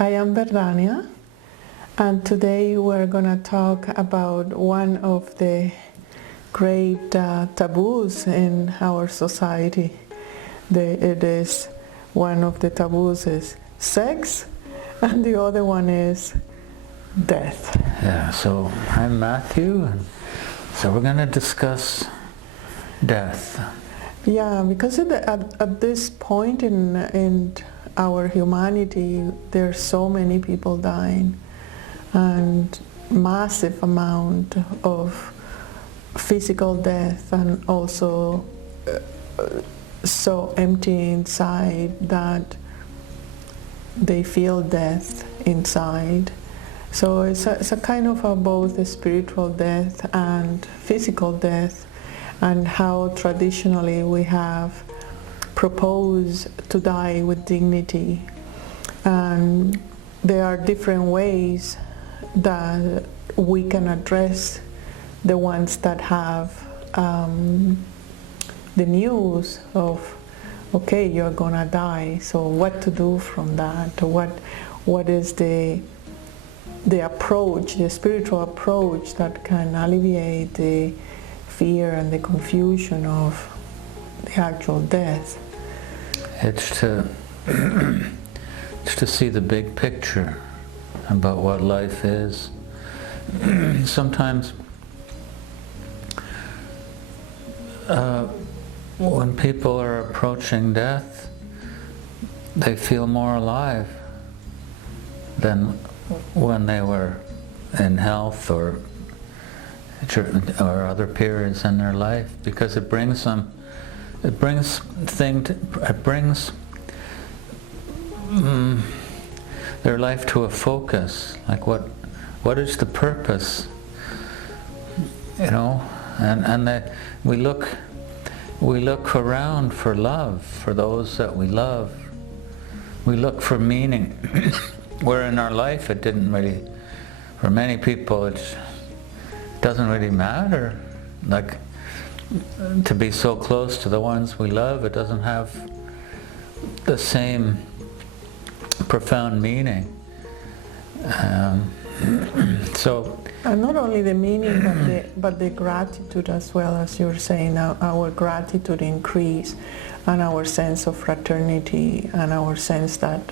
I am Verdania, and today we're going to talk about one of the great taboos in our society. It is one of the taboos is sex, and the other one is death. Yeah, so I'm Matthew, and so we're going to discuss death. Yeah, because at this point in our humanity, there's so many people dying, and massive amount of physical death, and also so empty inside that they feel death inside. So it's a kind of both a spiritual death and physical death, and how traditionally we have proposed to die with dignity. And there are different ways that we can address the ones that have the news of, okay, you're gonna die, so what to do from that? What is the approach, the spiritual approach that can alleviate the fear and the confusion of the actual death? It's to see the big picture about what life is. Sometimes when people are approaching death, they feel more alive than when they were in health or other periods in their life, because it brings their life to a focus, like what is the purpose, and we look around for love, for those that we love. We look for meaning, where in our life it didn't really, for many people it doesn't really matter, like to be so close to the ones we love, it doesn't have the same profound meaning. And not only the meaning, but the gratitude as well, as you're saying. Our gratitude increase, and our sense of fraternity, and our sense that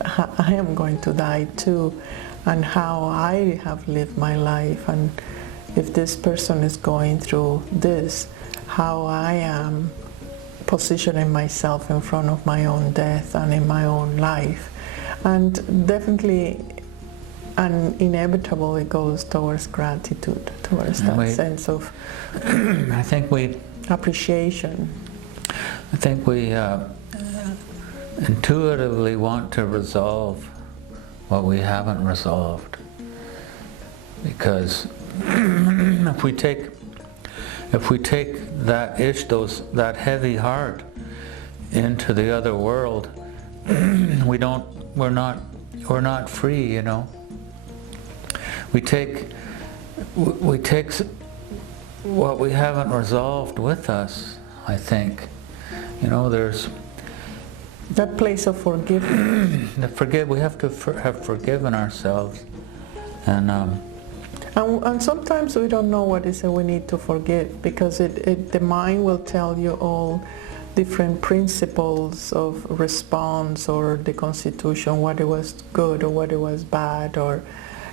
I am going to die too, and how I have lived my life, and if this person is going through this, how I am positioning myself in front of my own death and in my own life. And definitely, and inevitable, it goes towards gratitude, towards that sense of I think appreciation. I think we intuitively want to resolve what we haven't resolved, because if we take that heavy heart into the other world, we're not free, We take what we haven't resolved with us, I think. There's that place of forgiveness. We have to have forgiven ourselves, and sometimes we don't know what is it we need to forgive, because the mind will tell you all different principles of response, or the Constitution, what it was good or what it was bad, or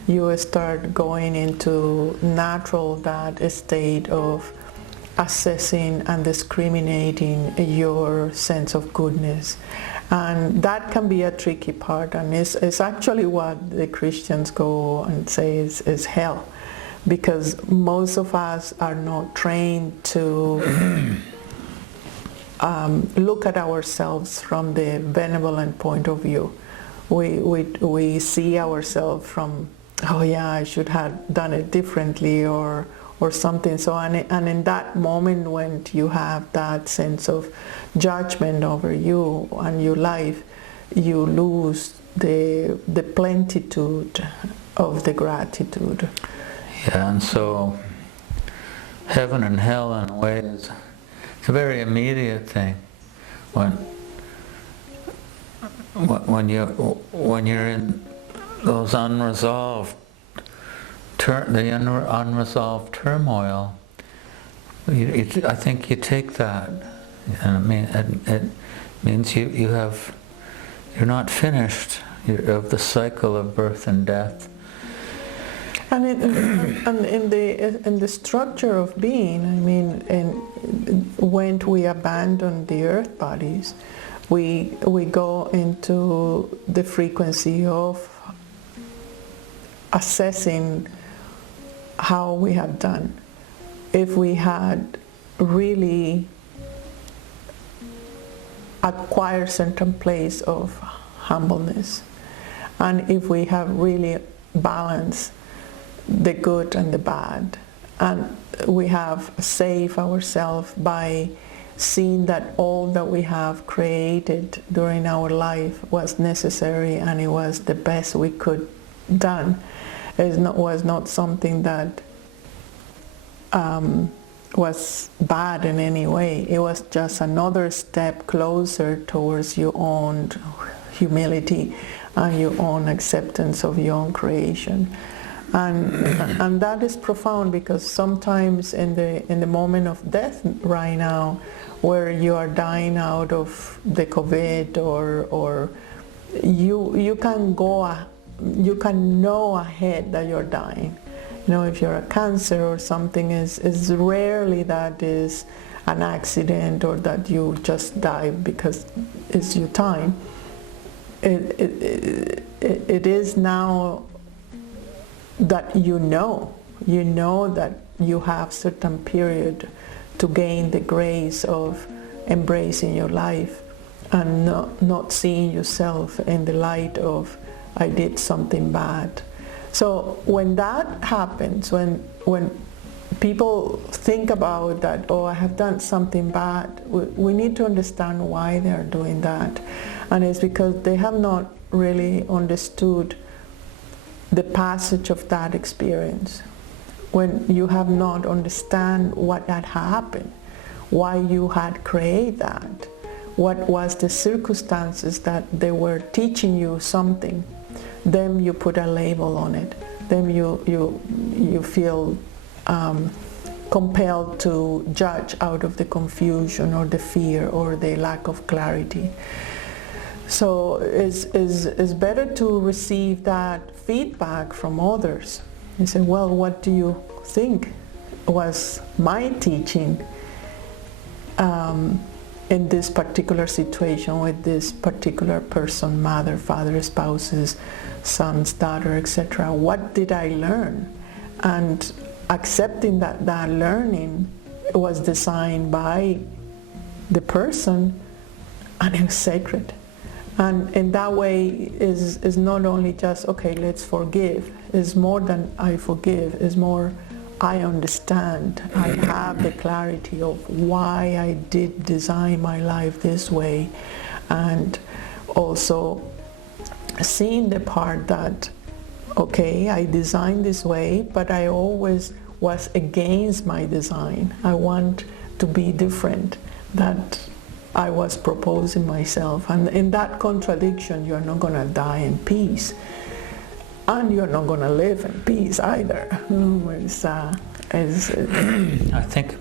you start going into that state of assessing and discriminating your sense of goodness. And that can be a tricky part, and it's actually what the Christians go and say is hell, because most of us are not trained to look at ourselves from the benevolent point of view. We see ourselves from, oh yeah, I should have done it differently, or something. So and in that moment when you have that sense of judgment over you and your life, you lose the plenitude of the gratitude. Yeah, and so heaven and hell in a way it's a very immediate thing. When you're in those unresolved, unresolved turmoil, I think you take that, and it means you're not finished of the cycle of birth and death. And in the structure of being, I mean, when we abandon the earth bodies, we go into the frequency of assessing how we have done. If we had really acquired certain place of humbleness, and if we have really balanced the good and the bad, and we have saved ourselves by seeing that all that we have created during our life was necessary and it was the best we could done. It was not something that was bad in any way. It was just another step closer towards your own humility and your own acceptance of your own creation. And that is profound, because sometimes in the moment of death right now, where you are dying out of the COVID, or you can know ahead that you're dying. You know, if you're a cancer or something, is rarely that is an accident or that you just die because it's your time. It is now that you know that you have certain period to gain the grace of embracing your life and not seeing yourself in the light of I did something bad. So when that happens, when people think about that, oh, I have done something bad, we need to understand why they are doing that. And it's because they have not really understood the passage of that experience. When you have not understand what had happened, why you had created that, what was the circumstances that they were teaching you something, then you put a label on it. Then you feel compelled to judge out of the confusion or the fear or the lack of clarity. So it's better to receive that feedback from others and say, well, what do you think was my teaching in this particular situation with this particular person, mother, father, spouses, sons, daughter, etc. What did I learn? And accepting that learning was designed by the person and it was sacred. And in that way is not only just, okay, let's forgive. It's more than I forgive. It's more I understand. I have the clarity of why I did design my life this way. And also seeing the part that, okay, I designed this way, but I always was against my design. I want to be different. That I was proposing myself, and in that contradiction you're not going to die in peace, and you're not going to live in peace either. I think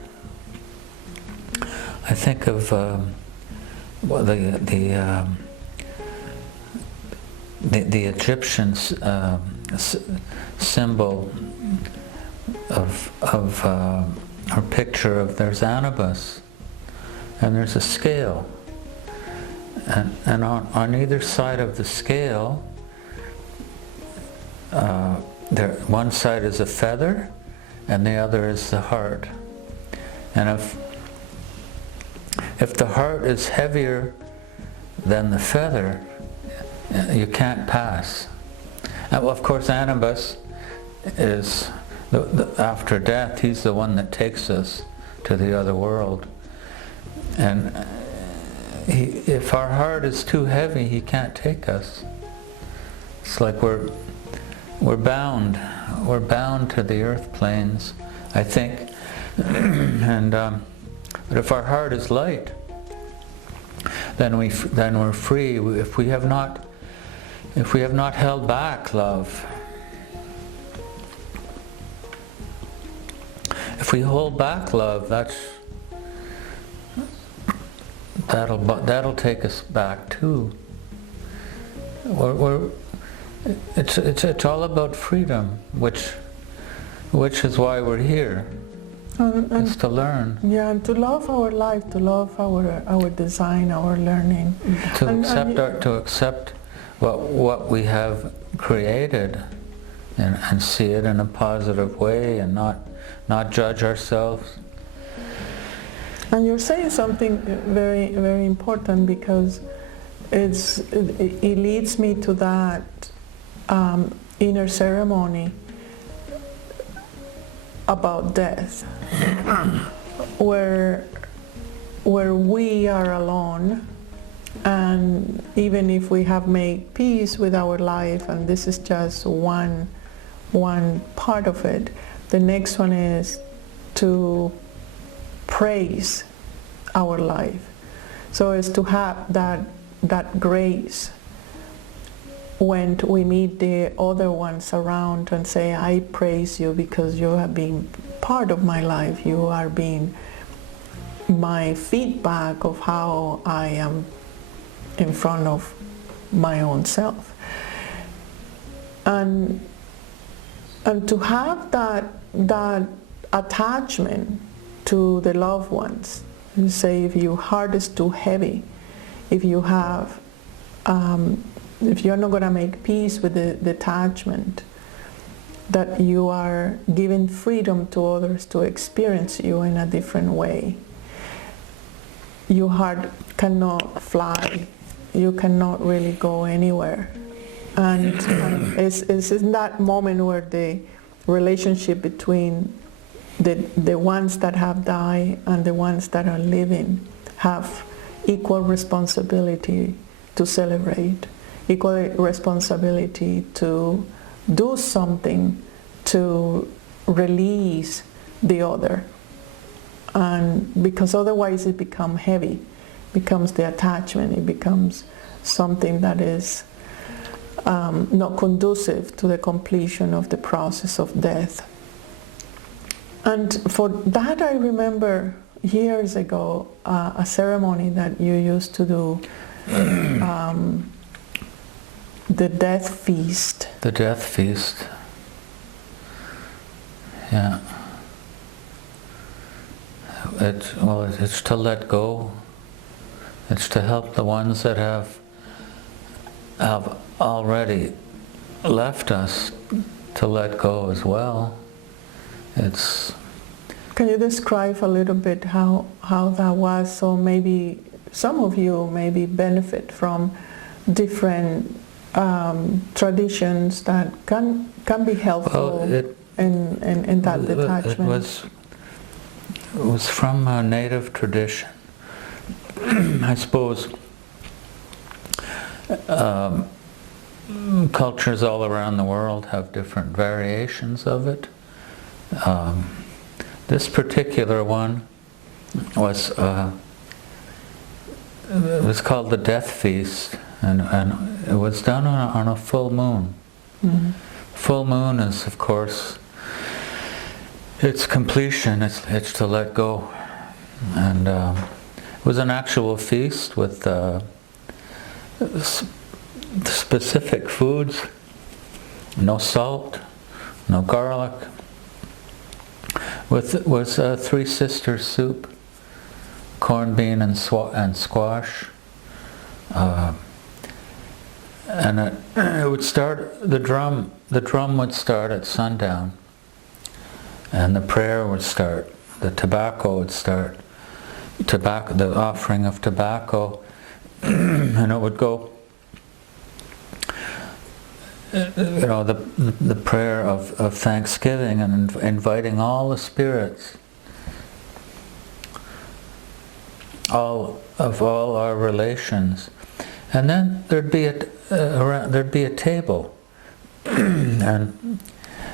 of the Egyptians symbol of or picture of there's Anubis. And there's a scale, and on either side of the scale, one side is a feather, and the other is the heart. And if the heart is heavier than the feather, you can't pass. And well, of course, Anubis is after death. He's the one that takes us to the other world. And if our heart is too heavy, he can't take us. It's like we're bound to the earth planes, I think. And but if our heart is light, then we're free. If we have not if we have not held back love, if we hold back love, that'll take us back too. It's all about freedom, which is why we're here. It's to learn. Yeah, and to love our life, to love our design, our learning. To accept what we have created, and see it in a positive way, and not judge ourselves. And you're saying something very, very important, because it leads me to that inner ceremony about death, where we are alone, and even if we have made peace with our life, and this is just one part of it, the next one is to praise our life. So it's to have that grace when we meet the other ones around and say, I praise you because you have been part of my life. You are being my feedback of how I am in front of my own self. And to have that attachment to the loved ones, and say, if your heart is too heavy, if you have if you're not going to make peace with the attachment, that you are giving freedom to others to experience you in a different way. Your heart cannot fly. You cannot really go anywhere. And it's in that moment where the relationship between the ones that have died and the ones that are living have equal responsibility to celebrate, equal responsibility to do something to release the other. And because otherwise it becomes heavy, becomes the attachment, it becomes something that is not conducive to the completion of the process of death. And for that I remember years ago a ceremony that you used to do, the death feast. The death feast. Yeah. It's to let go. It's to help the ones that have already left us to let go as well. Can you describe a little bit how that was? So maybe some of you maybe benefit from different traditions that can be helpful in that detachment. It was from a native tradition. I suppose cultures all around the world have different variations of it. This particular one was it was called the Death Feast, and it was done on a full moon. Mm-hmm. Full moon is, of course, its completion. It's to let go, and it was an actual feast with specific foods: no salt, no garlic. Was Three Sisters soup, corned bean and squash, and it would start. The drum would start at sundown, and the prayer would start. The tobacco would start. The offering of tobacco, and it would go. The prayer of thanksgiving and inviting all the spirits, all our relations, and then there'd be a table, and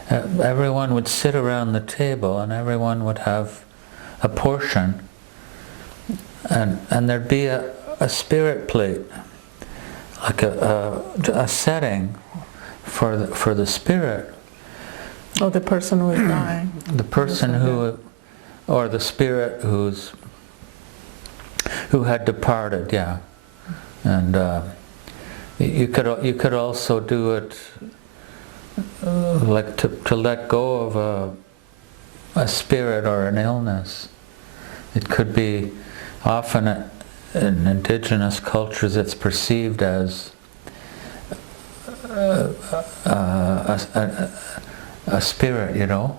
everyone would sit around the table, and everyone would have a portion, and there'd be a spirit plate like a setting for the spirit. Oh, the person who is dying. The person who, or the spirit who had departed, yeah. And you could also do it like to let go of a spirit or an illness. It could be often in indigenous cultures it's perceived as a spirit, you know.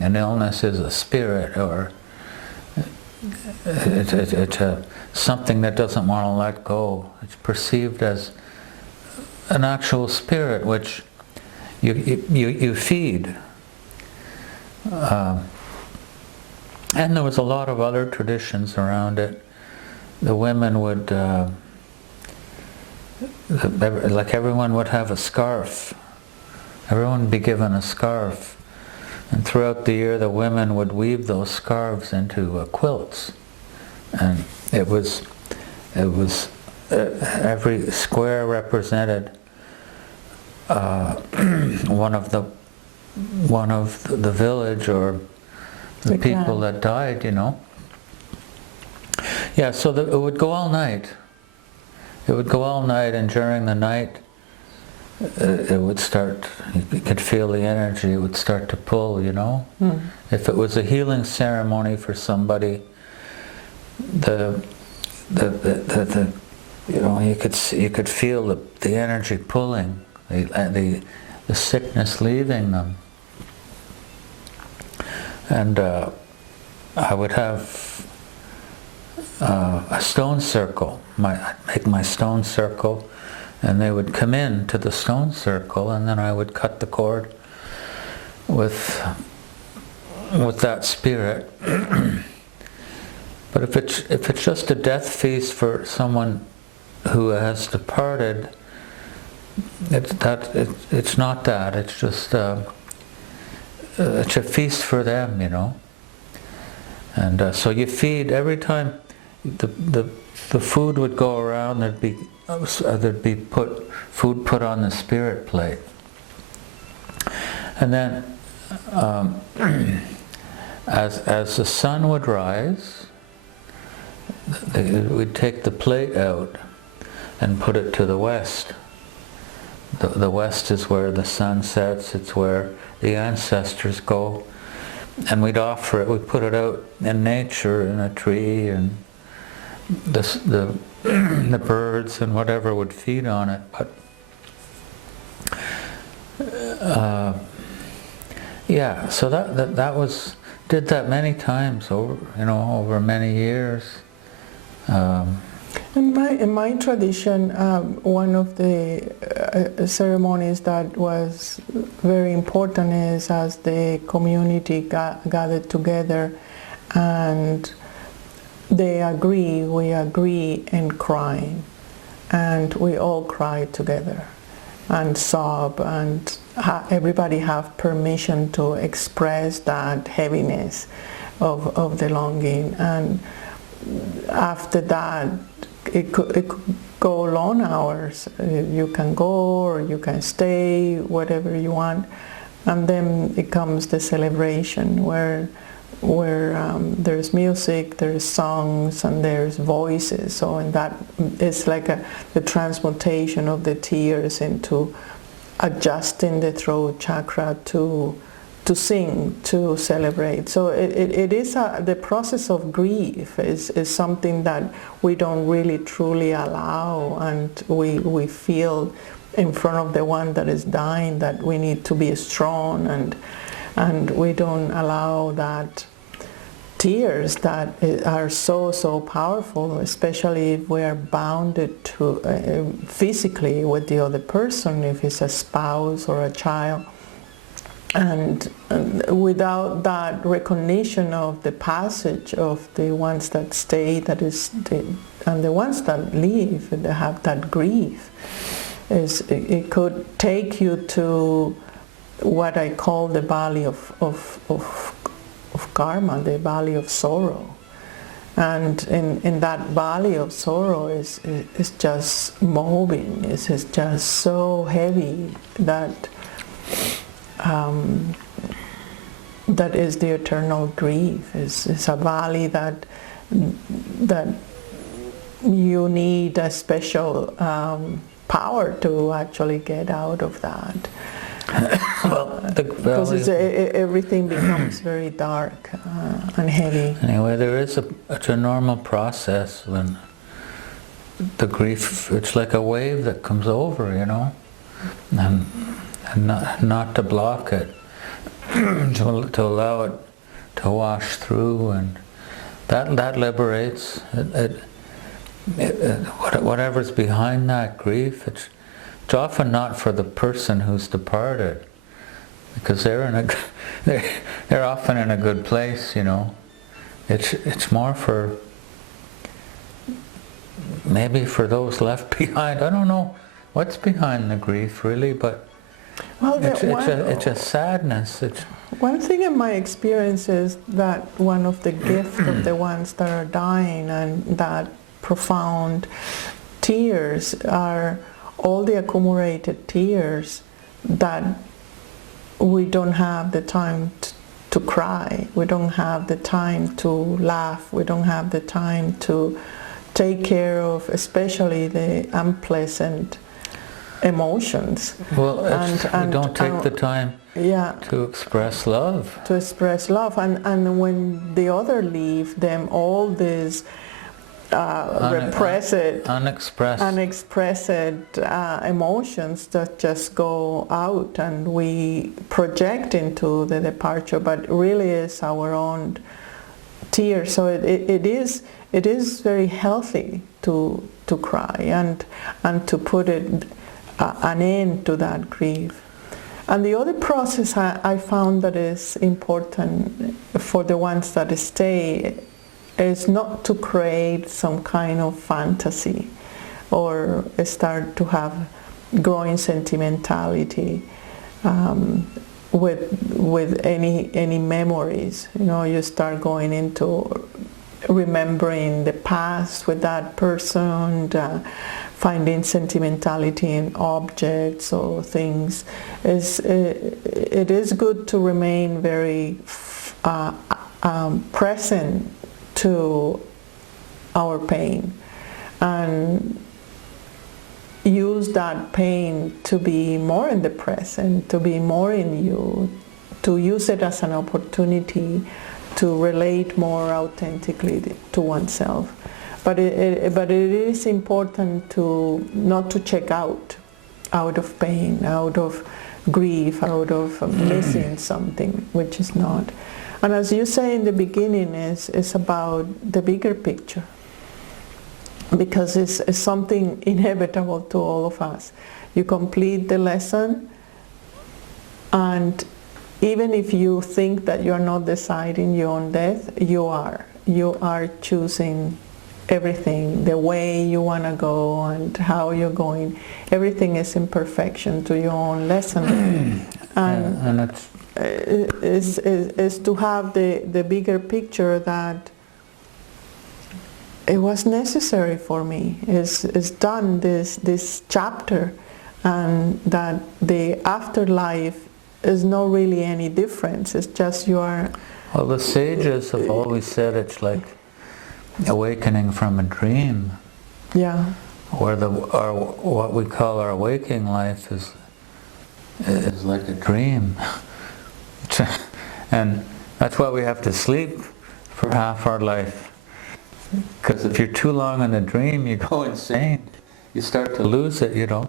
An illness is a spirit, or it's something that doesn't want to let go. It's perceived as an actual spirit which you feed. And there was a lot of other traditions around it. The women would, like everyone would have a scarf. Everyone would be given a scarf. And throughout the year the women would weave those scarves into quilts. And it was every square represented one of the village or the people that died, you know. Yeah, so it would go all night. It would go all night, and during the night it would start, you could feel the energy, it would start to pull, you know. If it was a healing ceremony for somebody, you know, you could feel the energy pulling, the sickness leaving them. And I would have a stone circle. I'd make my stone circle, and they would come in to the stone circle, and then I would cut the cord with that spirit. But if it's just a death feast for someone who has departed, it's not that. It's just it's a feast for them, you know. And so you feed every time the food would go around. There'd be food put on the spirit plate, and then as the sun would rise, we'd take the plate out and put it to the west. The west is where the sun sets. It's where the ancestors go, and we'd offer it. We'd put it out in nature, in a tree, and the birds and whatever would feed on it. But yeah, so that was, did that many times over many years. In my tradition, one of the ceremonies that was very important is as the community gathered together, and we agree in crying, and we all cry together and sob, and everybody have permission to express that heaviness of the longing. And after that, it could go long hours. You can go or you can stay, whatever you want. And then it comes the celebration where there's music, there's songs, and there's voices. So in that, it's like the transmutation of the tears into adjusting the throat chakra to sing, to celebrate. So it is the process of grief is something that we don't really truly allow, and we feel in front of the one that is dying that we need to be strong, and we don't allow that tears that are so powerful, especially if we are bounded to physically with the other person, if it's a spouse or a child. And without that recognition of the passage of the ones that stay, and the ones that leave, they have that grief. It could take you to what I call the valley of karma, the valley of sorrow. And in that valley of sorrow is just moving. It's just so heavy that that is the eternal grief. It's a valley that you need a special power to actually get out of that. Well, the because valley, everything becomes very dark and heavy. anyway, there is a normal process when the grief, it's like a wave that comes over, you know, and not to block it, to allow it to wash through, and that liberates. Whatever's behind that grief, it's often not for the person who's departed, because they're often in a good place, you know. It's more for maybe for those left behind. I don't know what's behind the grief really, but Well, it's a sadness. One thing in my experience is that one of the gifts of the ones that are dying and that profound tears are all the accumulated tears that we don't have the time to cry, we don't have the time to laugh, we don't have the time to take care of especially the unpleasant emotions. Well, we don't take the time to express love. To express love, and when the other leave them, all these unexpressed emotions that just go out, and we project into the departure, but really is our own tears. So it is very healthy to cry and to put an end to that grief. And the other process I found that is important for the ones that stay is not to create some kind of fantasy or start to have growing sentimentality with any memories. You know, you start going into remembering the past with that person, finding sentimentality in objects or things. It is good to remain very present to our pain and use that pain to be more in the present, to be more in you, to use it as an opportunity to relate more authentically to oneself. But it is important to not to check out of pain, out of grief, out of missing something, which is not. And as you say in the beginning, it's about the bigger picture, because it's something inevitable to all of us. You complete the lesson, and even if you think that you're not deciding your own death, you are. You are choosing everything, the way you want to go and how you're going. Everything is in perfection to your own lesson. And it's is to have the bigger picture that it was necessary for me. It's done this chapter, and that the afterlife is not really any difference. It's just you are. Well, the sages have always said it's like awakening from a dream. Yeah. Where what we call our waking life is like a dream. And that's why we have to sleep for half our life. Because if you're too long in a dream, you go insane. You start to lose it, you know.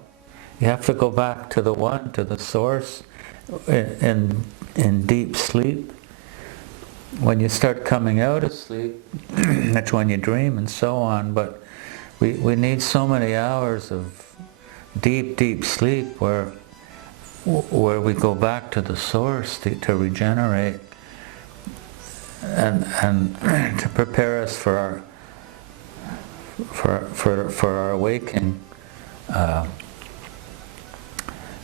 You have to go back to the one, to the source, in deep sleep. When you start coming out of sleep, that's when you dream and so on. But we need so many hours of deep sleep where we go back to the source to regenerate and to prepare us for our waking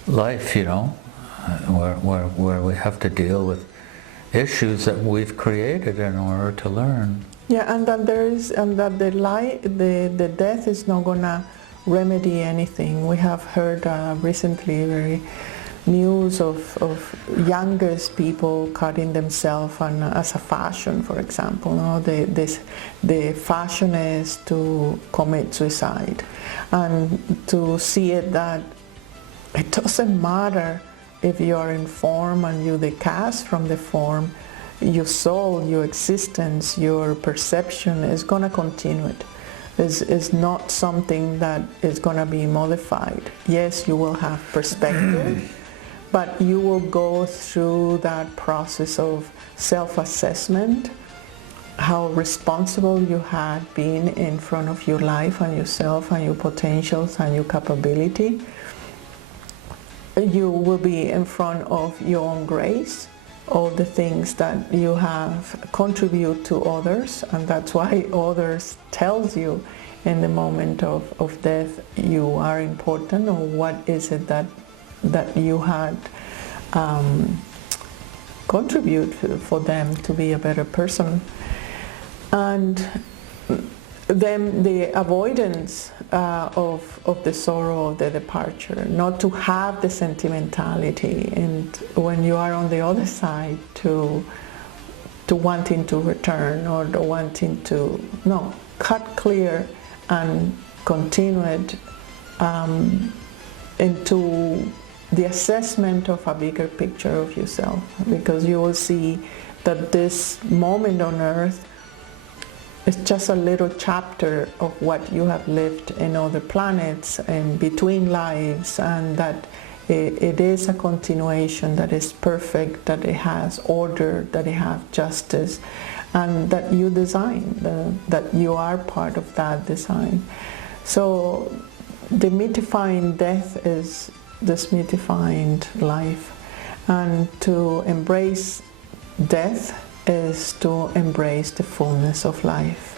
life, you know, where we have to deal with issues that we've created in order to learn. Yeah, and that the death is not gonna remedy anything. We have heard recently very news of youngest people cutting themselves as a fashion, for example. The fashion is to commit suicide, and to see it that it doesn't matter if you are in form and you decast from the form. Your soul, your existence, your perception is going to continue. It is not something that is going to be modified. Yes, you will have perspective, but you will go through that process of self-assessment, how responsible you had been in front of your life and yourself and your potentials and your capability. You will be in front of your own grace, all the things that you have contribute to others, and that's why others tells you in the moment of death you are important, or what is it that you had contribute for them to be a better person. And then the avoidance of the sorrow of the departure, not to have the sentimentality, and when you are on the other side to wanting to return or to wanting to cut clear and continue it into the assessment of a bigger picture of yourself, because you will see that this moment on earth is just a little chapter of what you have lived in other planets and between lives, and that it is a continuation that is perfect, that it has order, that it has justice, and that you design, that you are part of that design. So demythifying death is demythifying life, and to embrace death is to embrace the fullness of life.